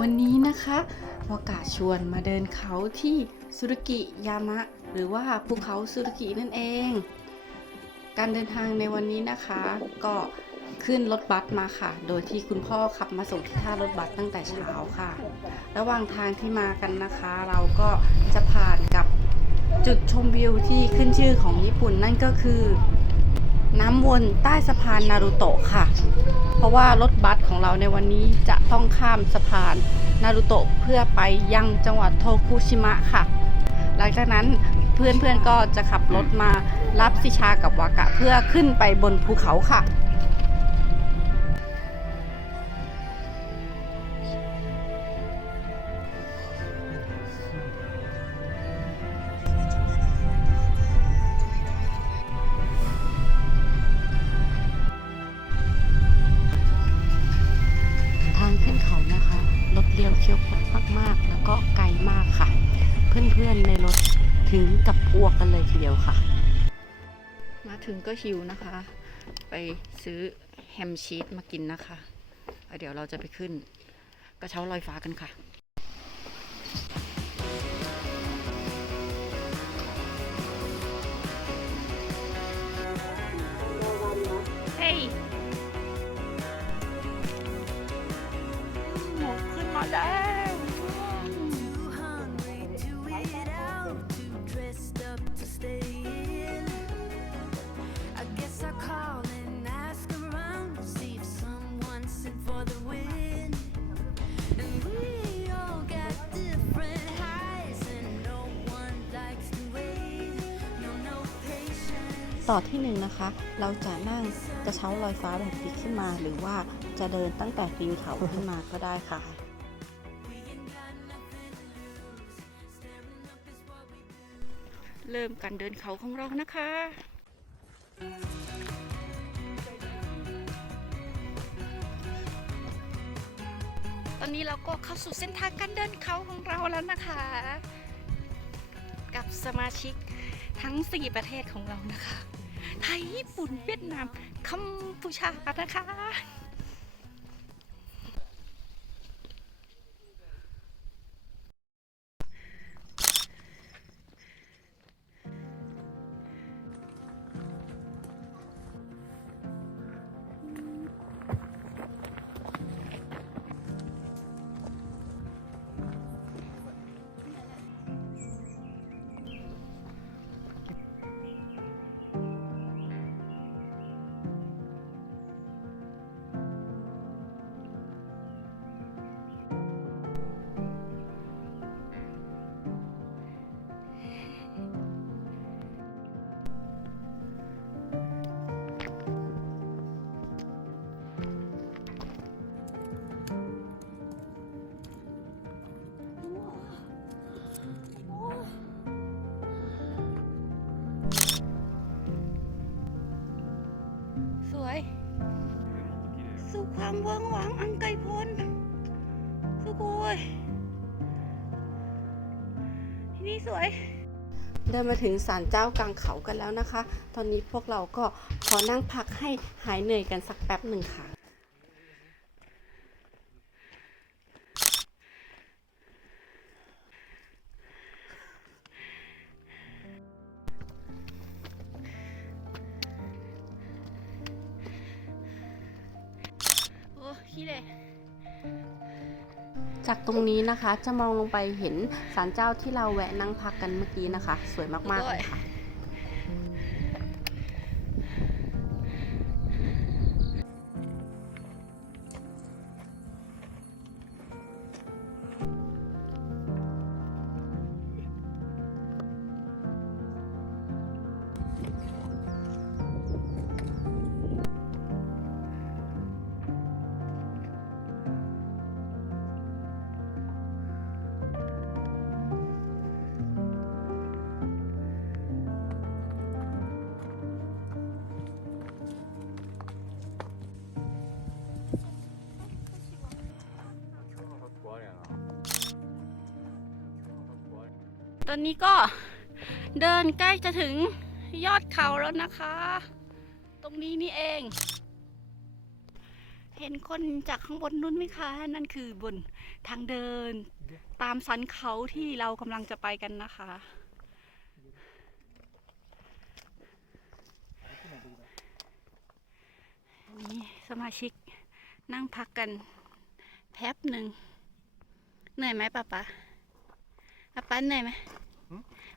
วันนี้นะคะวากาชวนมาเดินเขาที่สุรุกิยามะ หรือว่าภูเขาสุรุกินั่นเอง การเดินทางในวันนี้นะคะ ก็ขึ้นรถบัสมาค่ะ โดยที่คุณพ่อขับมาส่งที่ท่ารถบัสตั้งแต่เช้าค่ะ ระหว่างทางที่มากันนะคะ เราก็จะผ่านกับจุดชมวิวที่ขึ้นชื่อของญี่ปุ่นนั่นก็คือ น้ำวนใต้สะพานนารูโตะค่ะ ราะว่ารถบัสของเราในวันนี้จะต้องข้ามสะพานนารุโตะเพื่อไปยังจังหวัดโทคุชิมะค่ะ หลังจากนั้นเพื่อนๆก็จะขับรถมารับสิชากับวากะเพื่อขึ้นไปบนภูเขาค่ะ ถถึงกับอ้วกกันเลยทีเดียวค่ะ มาถึงก็หิวนะคะ ไปซื้อแฮมชีสมากินนะคะแล้วเดี๋ยวเราจะไปขึ้นกระเช้าลอยฟ้ากันค่ะเฮ้ยหมดขึ้นมาแล้ว ต่อที่หนึ่งนะคะ เราจะนั่งกระเช้าลอยฟ้าแบบพลิกขึ้นมา หรือว่าจะเดินตั้งแต่ตีนเขาขึ้นมาก็ได้ค่ะเริ่มการเดินเขาของเรานะคะ ตอนนี้เราก็เข้าสู่เส้นทางการเดินเขาของเราแล้วนะคะ กับสมาชิก ทั้ง 4 ประเทศของเรานะคะ ไทย ญี่ปุ่น เวียดนาม คัมพูชานะคะ สวยเดินมาถึงศาลเจ้ากลางเขากันแล้วนะคะ ตอนนี้พวกเราก็ขอนั่งพักให้หายเหนื่อยกันสักแป๊บหนึ่งค่ะ นี้นะคะ จะมองลงไปเห็นศาลเจ้าที่เราแวะนั่งพักกันเมื่อกี้นะคะ สวยมากๆเลยค่ะ อนนี้ก็เดินใกล้จะถึงยอดเขาแล้วนะคะ ตรงนี้นี่เอง เห็นคนจากข้างบนนู้นไหมคะ นั่นคือบนทางเดิน ตามสันเขาที่เรากำลังจะไปกันนะคะ นี่สมาชิกนั่งพักกันแป๊บหนึ่ง เหนื่อยไหมป้าป๊าป้าป๊าเหนื่อยไหม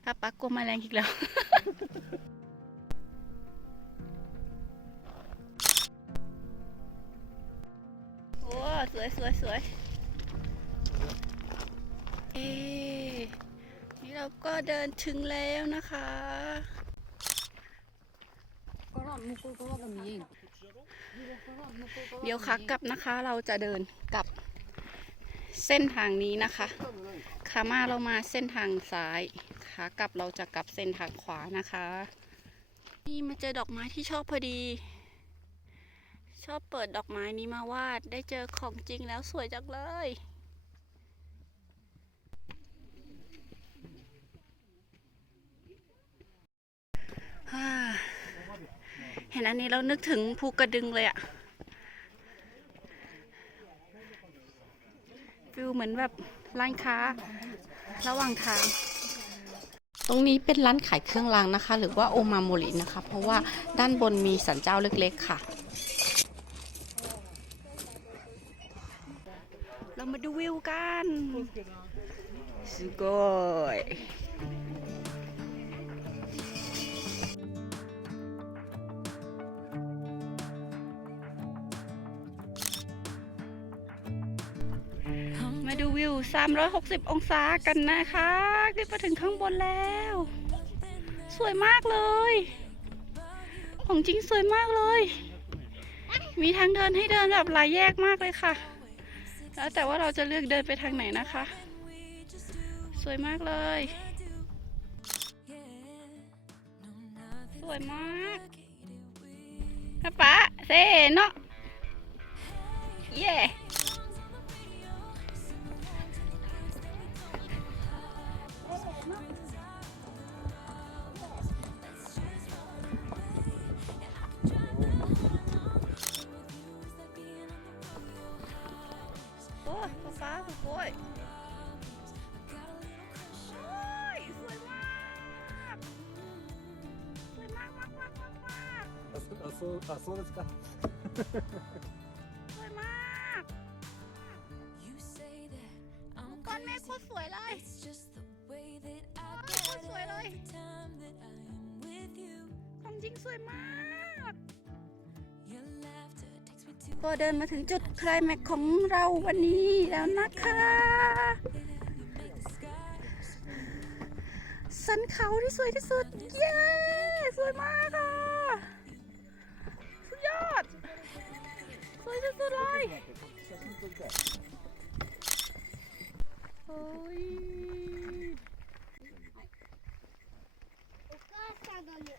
ป้าป๊ากลัวแมลงอีกแล้ว โอ้สวยสวยสวยเอ๊ะนี่เราก็เดินถึงแล้วนะคะเดี๋ยวขากลับนะคะ เราจะเดินกลับ เส้นทางนี้นะคะขามาเรามาเส้นทางซ้ายขากลับเราจะกลับเส้นทางขวานะคะ นี่มาเจอดอกไม้ที่ชอบพอดี ชอบเปิดดอกไม้นี้มาวาดได้เจอของจริงแล้วสวยจังเลยเห็นอันนี้เรานึกถึงภูกระดึงเลยอะ ฟิลเหมือนแบบร้านค้า ระหว่างทาง ตรงนี้เป็นร้านขายเครื่องรางนะคะ หรือว่าโอมาโมรินะคะ เพราะว่าด้านบนมีสันเจ้าเล็กๆค่ะ เรามาดูวิวกันすごい มาดูวิว 360 องศากันนะคะขึ้นมาถึงข้างบนแล้ว สวยมากเลย ของจริงสวยมากเลย มีทางเดินให้เดินแบบหลายแยกมากเลยค่ะ แล้วแต่ว่าเราจะเลือกเดินไปทางไหนนะคะ สวยมากเลย สวยมากนะป๊าเซเนาะเย่โそうあそうですか。 สวยมาก You say that I'm ก้อนเมฆโคตรสวยเลย It's just the way that I โอ้ย get โคตรสวยเลย every time that I am with you. ของจริงสวยมาก Your laughter takes me to ก็เดินมาถึงจุดไคลายแม็กซ์ของเราวันนี้แล้วนะคะ สันเขาที่สวยที่สุด เย้ สวยมาก ที่สุดเ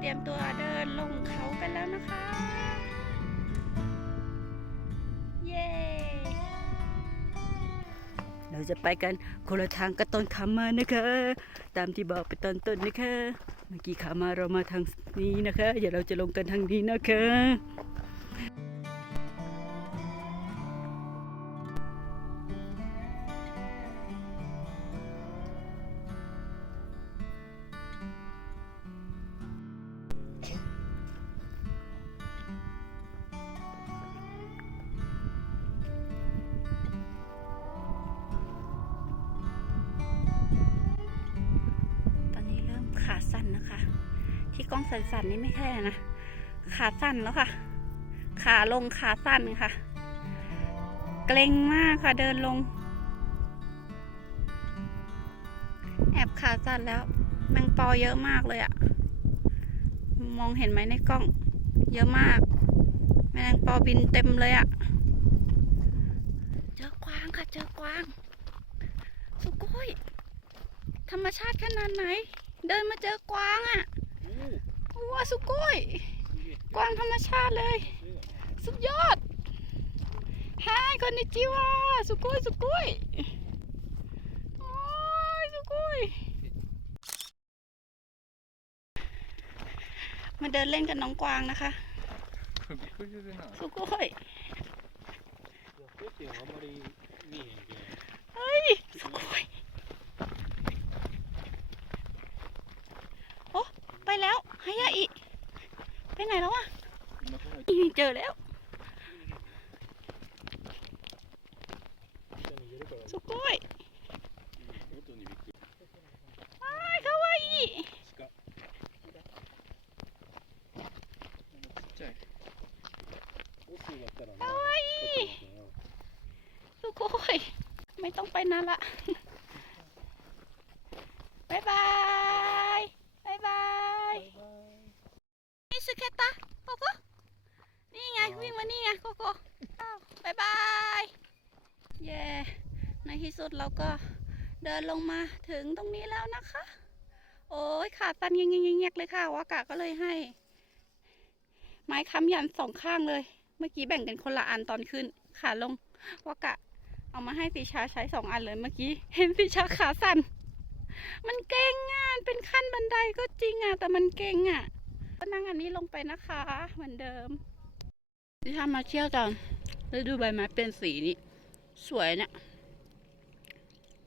เตรียมตัวเดินลงเขากันแล้วนะคะ เย้ เราจะไปกันคนละทางกับตอนขามานะคะ ตามที่บอกไปตอนต้นนะคะ เมื่อกี้ขามาเรามาทางนี้นะคะ เดี๋ยวเราจะลงกันทางนี้นะคะ นะคะ ที่กล้องสั่นๆนี่ไม่ใช่นะ ขาสั่นแล้วค่ะ ขาลงขาสั่นค่ะ เกรงมากค่ะเดินลง แอบขาสั่นแล้วแมงปอเยอะมากเลยอะมองเห็นไหมในกล้อง เยอะมาก แมลงปอบินเต็มเลยอะเจอกวางค่ะเจอกวาง สุกุ้ยธรรมชาติขนาดไหน เดินมาเจอกวางอะว้าสุกุ้ยกวางธรรมชาติเลย สุดยอดฮายคนนิจิวาสุกุ้ยสุกุ้ยโอ้ยสุกุ้ยมาเดินเล่นกับน้องกวางนะคะสุกุ้ยเฮ้ยสุกุ้ย แล้วฮายาอิไปไหนแล้ววะ 今この นี่เจอแล้ว 下に入れるから、 สุโก้ย 音にびっくり。 ว้ายかわいい鹿。ちっちゃい。オスだったらかわいいちょっと待ってよ สุโก้ยไม่ต้องไปนานละบายบายบายบาย นี่สเกตตาโกโก้นี่ไงวิ่งมานี่ไงโกโก้อ้าวบายบายเย้ในที่สุดเราก็เดินลงมาถึงตรงนี้แล้วนะคะ โอ้ยขาตันยังยังยังเลยค่ะวากะก็เลยให้ ไม้ค้ำยันสองข้างเลย เมื่อกี้แบ่งกันคนละอันตอนขึ้นขาลงวากะ เอามาให้ปีชาใช้สองอันเลยเมื่อกี้ เห็นปีชาขาสั่น มันเก่งอะมันเป็นขั้นบันไดก็จริงอะแต่มันเก่งอะ ก็นั่งอันนี้ลงไปนะคะ เหมือนเดิมดิฉันมาเที่ยวตอนแล้ดูใบไม้เป็นสีนี่สวยเนี่ย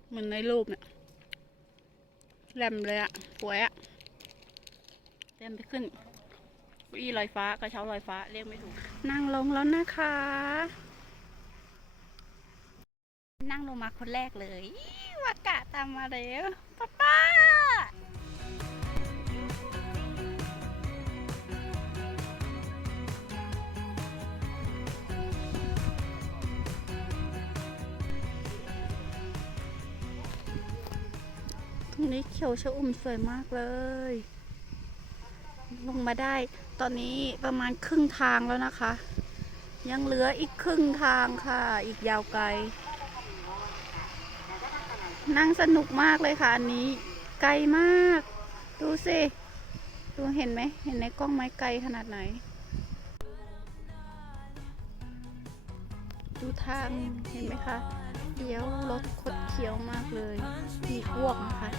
เหมือนในรูปเนี่ยแหลมเลยอะสวยอะเต็มไปขึ้นเก้าอี้ลอยฟ้ากระเช้าลอยฟ้าเรียกไม่ถูก นั่งลงแล้วนะคะ นั่งลงมาคนแรกเลยวากะตามมาแล้วป้าป้าตรงนี้เขียวชะอุ่มสวยมากเลย ลงมาได้ตอนนี้ประมาณครึ่งทางแล้วนะคะ ยังเหลืออีกครึ่งทางค่ะ อีกยาวไกล นั่งสนุกมากเลยค่ะ อันนี้ไกลมาก ดูสิ ดูเห็นไหม เห็นในกล้องไหมไกลขนาดไหน ดูทางเห็นไหมคะเลี้ยวรถคดเคี้ยวมากเลยมีอ้วกนะคะ